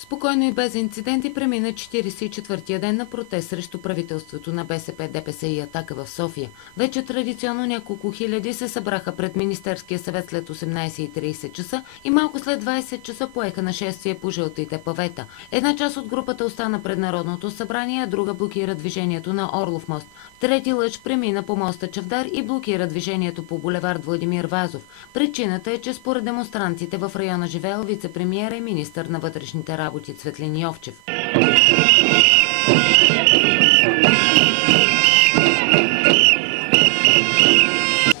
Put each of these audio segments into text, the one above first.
Спокойно и без инциденти премина 44-тия ден на протест срещу правителството на БСП, ДПС и Атака в София. Вече традиционно няколко хиляди се събраха пред Министерския съвет след 18:30 часа и малко след 20 часа поеха нашествие по жълтите павета. Една част от групата остана пред Народното събрание, а друга блокира движението на Орлов мост. Трети лъч премина по моста Чавдар и блокира движението по булевард Владимир Вазов. Причината е, че според демонстрантите в района живеел вице-премиера и министър на вътрешните работи Цветлин Йовчев.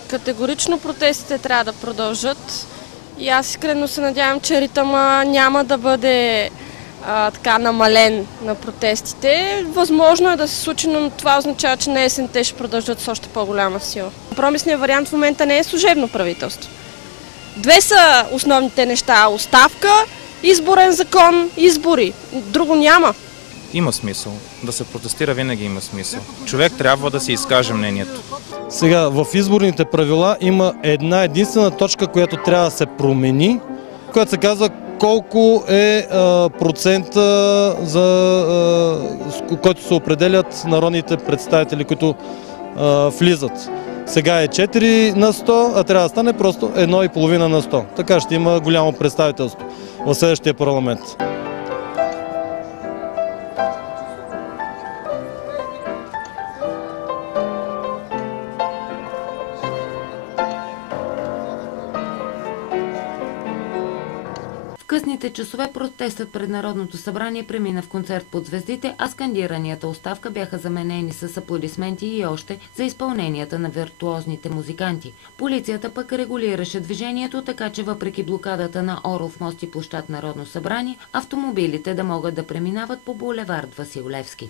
Категорично протестите трябва да продължат и аз искрено се надявам, че ритъма няма да бъде така намален на протестите. Възможно е да се случи, но това означава, че на есен те ще продължат с още по-голяма сила. Компромисният вариант в момента не е служебно правителство. Две са основните неща – оставка, изборен закон, избори. Друго няма. Има смисъл. Да се протестира винаги има смисъл. Човек трябва да си изкаже мнението. Сега в изборните правила има една единствена точка, която трябва да се промени, която се казва колко е процента, който се определят народните представители, които влизат. Сега е 4 на 100, а трябва да стане просто 1,5 на 100. Така ще има голямо представителство в следващия парламент. В късните часове протестът пред Народното събрание премина в концерт под звездите, а скандиранията оставка бяха заменени с аплодисменти и още за изпълненията на виртуозните музиканти. Полицията пък регулираше движението, така че въпреки блокадата на Орлов мост и площад Народно събрание, автомобилите да могат да преминават по булевард Васил Левски.